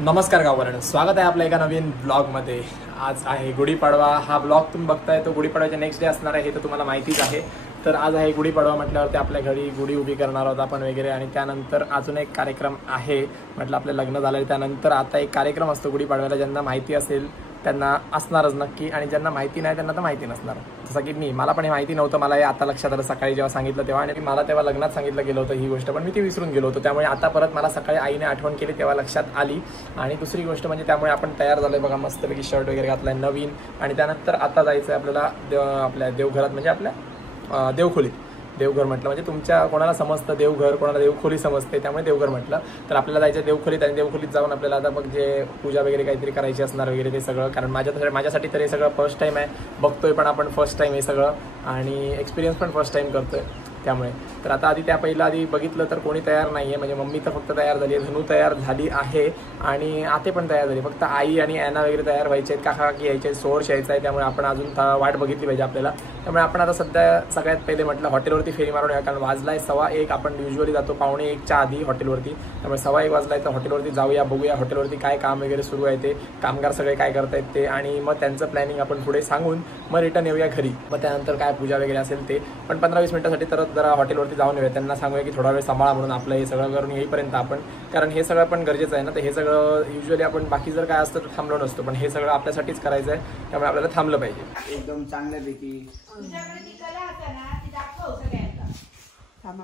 नमस्कार गावकऱ्यांनो, स्वागत आहे आपल्या एका नवीन ब्लॉगमध्ये। आज आहे गुढीपाडवा। हा ब्लॉग तुम्ही बघताय तो गुढीपाडव्याच्या नेक्स्ट डे असणार आहे, हे तर तुम्हाला माहितीच आहे। तर आज आहे गुढीपाडवा म्हटल्यावरती आपल्या घरी गुढी उभी करणार आहोत आपण वगैरे, आणि त्यानंतर अजून एक कार्यक्रम आहे। म्हटलं आपलं लग्न झालं त्यानंतर आता एक कार्यक्रम असतो गुढीपाडव्याला, ज्यांना माहिती असेल त्यांना असणारच नक्की, आणि ज्यांना माहिती नाही त्यांना तर माहिती नसणार। जसं की मला पण हे माहिती नव्हतं, मला हे आता लक्षात आलं सकाळी जेव्हा सांगितलं तेव्हा, आणि मला तेव्हा लग्नात सांगितलं गेलं होतं ही गोष्ट, पण मी ती विसरून गेलो होतो। त्यामुळे आता परत मला सकाळी आईने आठवण केली तेव्हा लक्षात आली। आणि दुसरी गोष्ट म्हणजे त्यामुळे आपण तयार झालोय बघा, मस्तपैकी शर्ट वगैरे घातलाय नवीन, आणि त्यानंतर आता जायचं आहे आपल्याला आपल्या देवघरात, म्हणजे आपल्या देवखोलीत। देवघर म्हटलं म्हणजे तुमच्या कोणाला समजतं देवघर, कोणाला देवखोली समजते, त्यामुळे देवघर म्हटलं। तर आपल्याला जायचं देवखोलीत, आणि देवखोलीत जाऊन आपल्याला आता मग जे पूजा वगैरे काहीतरी करायची असणार वगैरे ते सगळं, कारण माझ्यासाठी तर हे सगळं फर्स्ट टाईम आहे, बघतोय पण आपण फर्स्ट टाईम हे सगळं, आणि एक्सपिरियन्स पण फर्स्ट टाईम करतोय त्यामुळे। तर आता आधी आधी बघितलं तर कोणी तयार नाही आहे, म्हणजे मम्मी तर फक्त तयार झाली आहे, धनू तयार झाली आहे, आणि आते पण तयार झाली, फक्त आई आणि ॲना वगैरे तयार व्हायचे आहेत, काकी यायचे, सोर्स यायचा आहे, त्यामुळे आपण अजून वाट बघितली पाहिजे आपल्याला। त्यामुळे आपण आता सध्या सगळ्यात पहिले म्हटलं हॉटेलवरती फेरी मारून या, कारण वाजलाय 1:15, आपण युजली जातो 1:45च्या आधी हॉटेलवरती, त्यामुळे 1:15 वाजलाय तर हॉटेलवरती जाऊया, बघूया हॉटेलवरती काय काम वगैरे सुरू आहे ते, कामगार सगळे काय करतायत ते, आणि मग त्यांचं प्लॅनिंग आपण पुढे सांगून मग रिटर्न येऊया घरी। मग त्यानंतर काय पूजा वगैरे असेल ते, पण 15-20 मिनिटासाठी तर जरा हॉटेलवरती जाऊन येऊया, त्यांना सांगूया की थोडा वेळ सांभाळा म्हणून आपलं हे सगळं करून येईपर्यंत आपण, कारण हे सगळं पण गरजेचं आहे ना। तर हे सगळं युजली आपण बाकी जर काय असतं तर थांबलो नसतो, पण हे सगळं आपल्यासाठीच करायचं आहे, त्यामुळे आपल्याला थांबलं पाहिजे एकदम चांगल्यापैकी।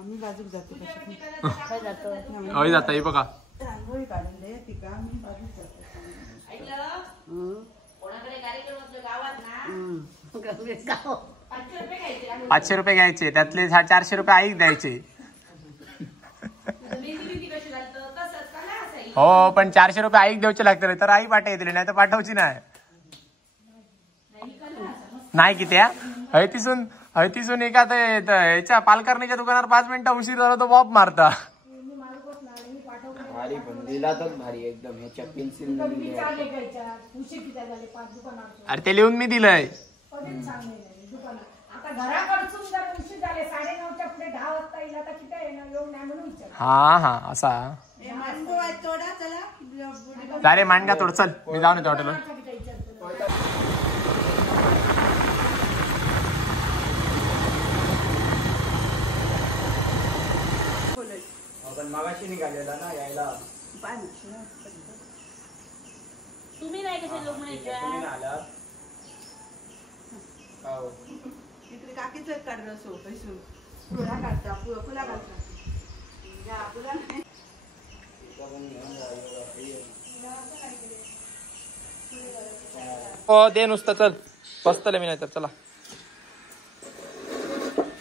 मी बाजूक जातो जाता बघा रांगोळी काढून दे तिका, मी बाजूक जातो। 500 रुपये घ्यायचे, त्यातले 400 रुपये आईक द्यायचे। हो, पण 400 रुपये आईक द्यायचे लागतील, तर आई पाठवा येतील, नाही तर पाठवची नाही किती हळतीसून एका याच्या पालकर्णीच्या दुकानावर 5 मिनिटं उशीर झाला तो बॉब मारता। भारी पण दिला तर भारी एकदम, ह्याच्या पेन्सिल अरे ते लिहून मी दिलंय। हा हा असा अरे मांडगा तोड, चल मी जाऊन येतो हॉटेलवर। पण मागाशी निघालेला ना यायला, तुम्ही नाही कसे लोक म्हणायचे इकडे काकीच काढलं सो पैसे फुला काढता, फुला काढता फुला नाही हो दे नुसतं, चल बसतले मी नाही तर चला।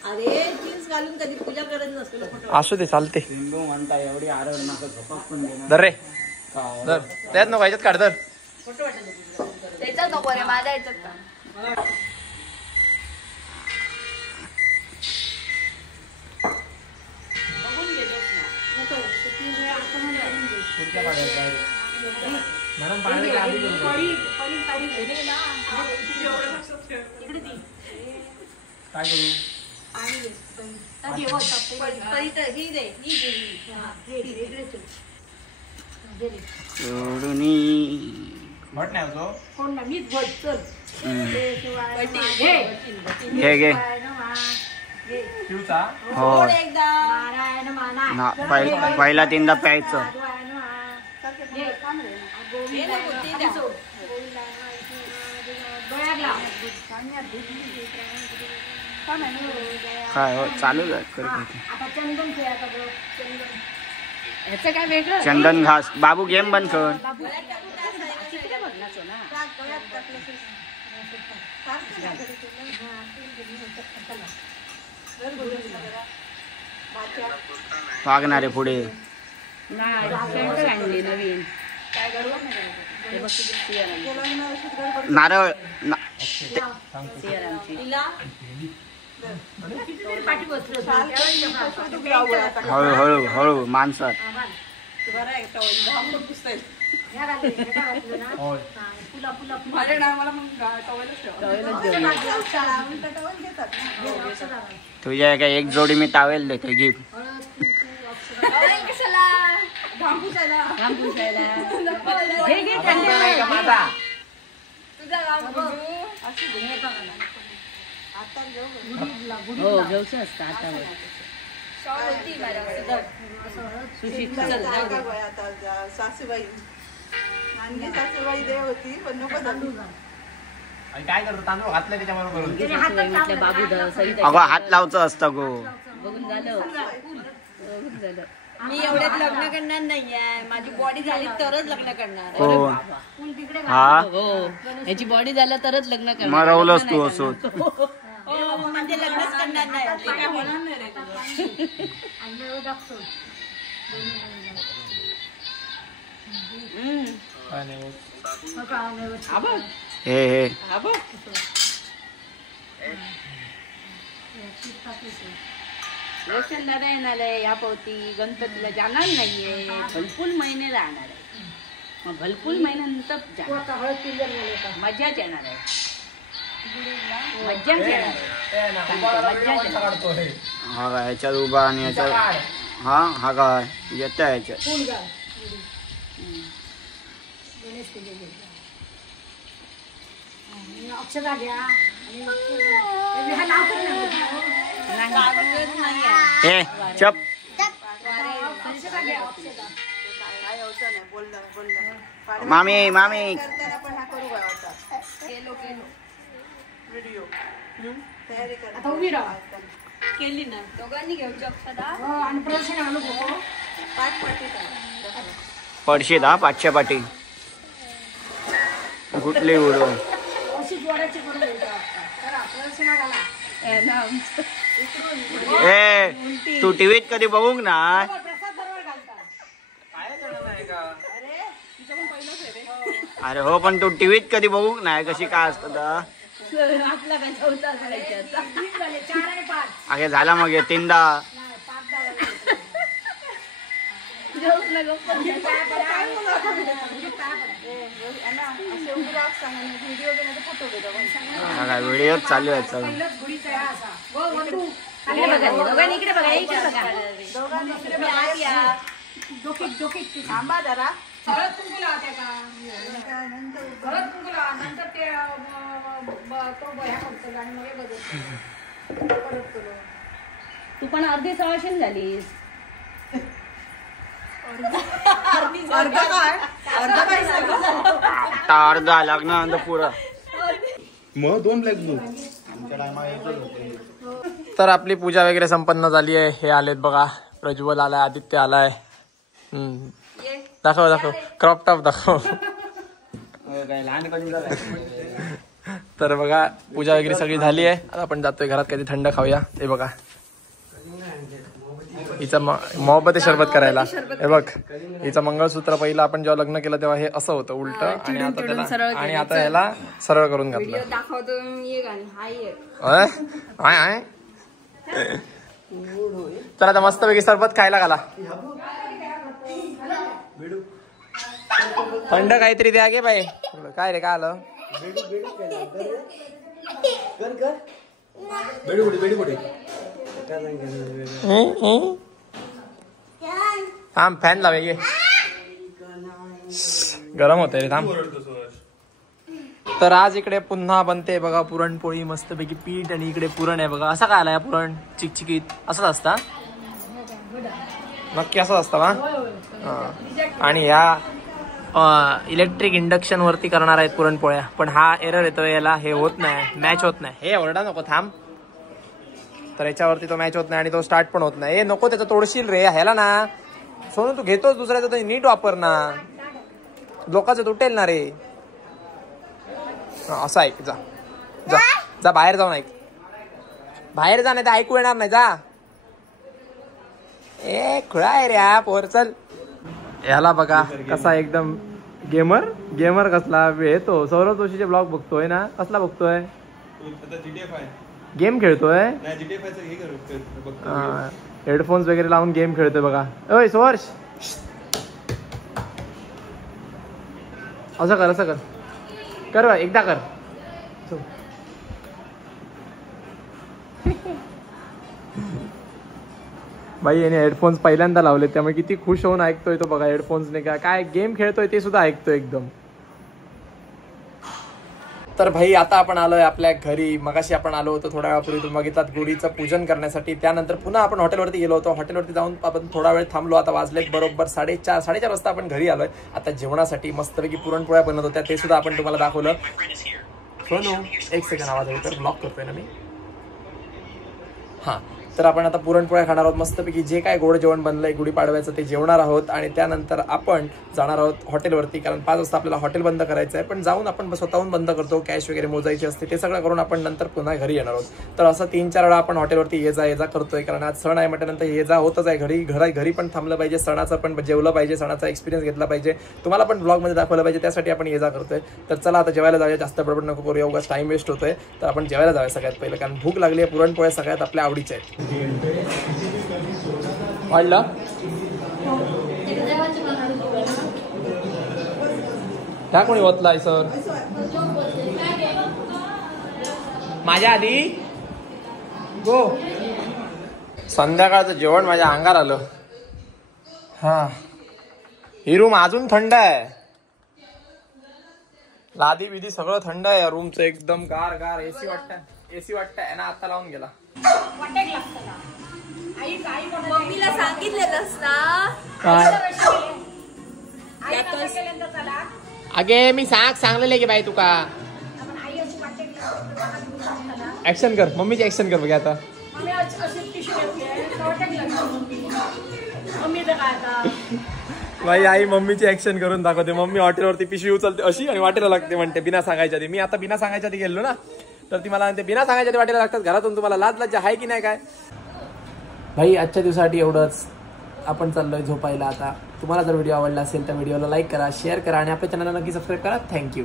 अरे जीन्स घालून कधी पूजा करत नसतो, असू दे चालते। म्हणता एवढी आरड नका झोपक पण देणार। धर रे धर, त्यात नको ह्याच्यात काढ, धर त्याच्यात नको रे, माझ्या ह्याच्यात का काय करू भट नाही होतो हो पहिला तीनदा प्यायचं। काय हो चालू चंदन घास बाबू गेम बंद कर। वागणारे पुढे नारळ हळू हळू माणसात तुझ्या काय एक जोडी मी टावेल देते गिफ्ट हे घे त्यांना. माझा तुझा काम बघ. आता घेऊ हो घेऊच असतं आता शॉल होती माझ्याकडे. सुशिक्षित आता जाऊ दे. जागा बाई, आता सासूबाई नानगी सासूबाई देव होती पण नको झाली. आणि काय करतो तांदूळ घातले त्याच्याबरोबर सासूबाई म्हटलं बाबू सहित अगं हात लावचं असतं गो. बघून झालं बघून झालं. मी एवढ्यात लग्न करणार नाहीये. माझी बॉडी झाली तरच लग्न करणार. हो हा हो याची बॉडी झालं तरच लग्न करणार. मरवलंच तू असो. हो म्हणजे लग्नच करणार नाही. ते काय होणार नाही रे तुझं. हे हे रोशन दादा येणार आहे या पोती गणपतीला जाणार नाहीये. भलपूल महिने राहणार आहे. मग भलपूल महिन्यानंतर जाणार. मजाच येणार आहे. मजाच येणार आहे. काढतोय हा काय ह्याच्यात उभा आणि ह्याच्यात हा काय येत ह्याच्यात. हे चप काय होतं नाही बोललं मामी मामी करताना पण हा करू आता केलो व्हिडिओ तयारी कर. आता उभी राहा. केली ना. दोघांनी घेऊची अक्षदा. आणि प्रदर्शन आलो होतो. पाठ पाठी पडशीत हा पाचशे पाटी कुठली उडू. अशी जोडायची करून प्रदर्शनात आला. ए तू टीव्हीत कधी बघूक ना. प्रसाद दरबार घालतात. अरे हो पण तू टीव्हीत कधी बघूक नाही कशी काय असतं. आपला काय संसार करायचा. 3 झाले 4 आणि 5. अगे झाला मग हे तीनदा. नाही 5 झाले. जेवूच ना गप्पा. असे उभी राहा सांगा व्हिडिओ घेण्याचा फोटो घेतो. हा काय व्हिडिओ चालू आहे चल. पहिलंच गुढीचा आहे असा. हो वंटू. इकडे बघा रे, दोघांनी इकडे बघा इकडे बघा. दोघांनी इकडे बाहेर या. डोकीत थांबा जरा. हळद कुंकू लावते का? हळद कुंकू लावा. नंतर ते तो बया करतो आणि मग हे बदलतो. परत करू. तू पण अर्धी सवाशीन झालीस. अर्धा काय अर्धा काय सांगा. आता अर्धा लग्न पुरं. मग 2 ब्लॅक तर आपली पूजा वगैरे संपन्न झाली आहे. हे आलेत बघा. प्रज्वल आलाय, आदित्य आलाय. दाखव दाखव क्रॉप टॉप दाखव. तर बघा पूजा वगैरे सगळी झाली आहे. आता आपण जातोय घरात कधी थंड खाऊया. हे बघा हिचा मोहब्बत शरबत करायला. हे बघ हिचं मंगळसूत्र पहिलं आपण जेव्हा लग्न केलं तेव्हा हे असं होतं उलट आणि आता ह्याला सरळ करून घातलं. दाखवतो ये गाणी. हाय हाय चला आता मस्तपैकी सरबत खायला घाला. थंड काहीतरी द्या गे बाई. काय रे काय आलं. थांब फॅन लावे गे. गरम होतंय रे थांब. तर आज इकडे पुन्हा बनते बघा पुरणपोळी मस्तपैकी पीठ आणि इकडे पुरण आहे बघा. असा काय आलाय पुरण चिकचिकीत असंच असता. नक्की असंच असतं का. आणि ह्या इलेक्ट्रिक इंडक्शन वरती करणार आहेत पुरणपोळ्या. पण हा एरर येतोय याला. हे होत नाही मॅच होत नाही. हे ओरडा नको थांब. तर याच्यावरती तो मॅच होत नाही आणि तो स्टार्ट पण होत नाही. हे नको त्याचं तोडशील रे ह्याला ना. सोनू तू घेतोस दुसऱ्याचं तर नीट वापर ना. लोकांचं तुटेल ना रे. असं ऐक जा जा जा बाहेर जाऊन ऐक. बाहेर जा नाही तर ऐकू येणार नाही. जा ए खुळा आहे रे हा पोर. चल ह्याला बघा कसा एकदम गेमर कसला येतो. सौरभ जोशीचे ब्लॉग बघतोय ना. कसला बघतोय. गेम खेळतोय. हेडफोन्स वगैरे लावून गेम खेळतोय बघा. ओय सोर्ष असं कर कर बा एकदा कर. भाई याने हेडफोन्स पहिल्यांदा लावले त्यामुळे किती खुश होऊन ऐकतोय तो बघा. हेडफोन्सने काय गेम खेळतोय ते सुद्धा ऐकतोय एकदम. तर भाई आता आपण आलोय आपल्या घरी. मगाशी आपण आलो होतो थोड्या वेळापूर्वी तुम्ही बघितलात गुढीचं पूजन करण्यासाठी. त्यानंतर पुन्हा आपण हॉटेलवरती गेलो होतो. हॉटेलवरती जाऊन आपण थोडा वेळ थांबलो. आता वाजलेत बरोबर 4:30 वाजता आपण घरी आलोय. आता जेवणासाठी मस्तपैकी पुरणपोळ्या बनत होत्या ते सुद्धा आपण तुम्हाला दाखवलं. सोनू एक सेकंड आवाज आहे तर ब्लॉक करतोय ना मी. हां तर आपण आता पुरणपोळ्या खाणार आहोत मस्तपैकी. जे काय गोड जेवण बनलंय गुढीपाडव्याचं ते जेवणार आहोत आणि त्यानंतर आपण जाणार आहोत हॉटेलवरती. कारण 5 वाजता आपल्याला हॉटेल बंद करायचं आहे. पण जाऊन आपण स्वतःहून बंद करतो. कॅश वगैरे मोजायची असते ते सगळं करून आपण नंतर पुन्हा घरी येणार आहोत. तर असं 3-4 वेळा आपण हॉटेलवरती ये जा करतोय. कारण आज सण आहे म्हटल्यानंतर ये जा होतच आहे. घरी पण थांबलं पाहिजे. सणाचं पण जेवलं पाहिजे. सणाचा एक्सपिरियन्स घेतला पाहिजे. तुम्हाला पण ब्लॉगमध्ये दाखवलं पाहिजे. त्यासाठी आपण ये जा करतोय. तर चला आता जेवायला जाऊया. जास्त बडबड नको करूया. उगाच टाइम वेस्ट होतोय. तर आपण जेवायला जाऊया सगळ्यात पहिलं. कारण भूक लागली आहे. पुरणपोळ्या सगळ्यात आपल्या आवडीच्या आहेत. वाढलं त्या कोणी ओतलाय सर माझ्या आधी गो. संध्याकाळचं जेवण माझ्या अंगार आलं. हा ही रूम अजून थंड आहे. लादी बिदी सगळं थंड आहे. रूमचं एकदम गार गार. एसी वाटतंय ना आता लावून गेला. मम्मीला सांगितलेलंस ना अगे मी सांगलेले की बाई तुका. ऍक्शन कर मम्मीची ऍक्शन कर बघा आता. बाई आई मम्मीची ऍक्शन करून दाखवते. मम्मी हॉटेलवरती पिशवी उचलते अशी आणि वाटेला लागते म्हणते बिना सांगायच्या आधी. मी आता बिना सांगायच्या आधी गेलो ना तर ती मला म्हणते बिना सांगायच्या आधी वाटेला लागतात. घरातून तुम्हाला लाज लज्जा आहे की नाही काय. भाई आजच्या दिवसासाठी एवढंच. आपण चाललोय झोपायला आता. तुम्हाला जर व्हिडिओ आवडला असेल तर व्हिडिओला लाईक करा, शेअर करा आणि आपल्या चॅनलला नक्की सबस्क्राईब करा. थँक्यू.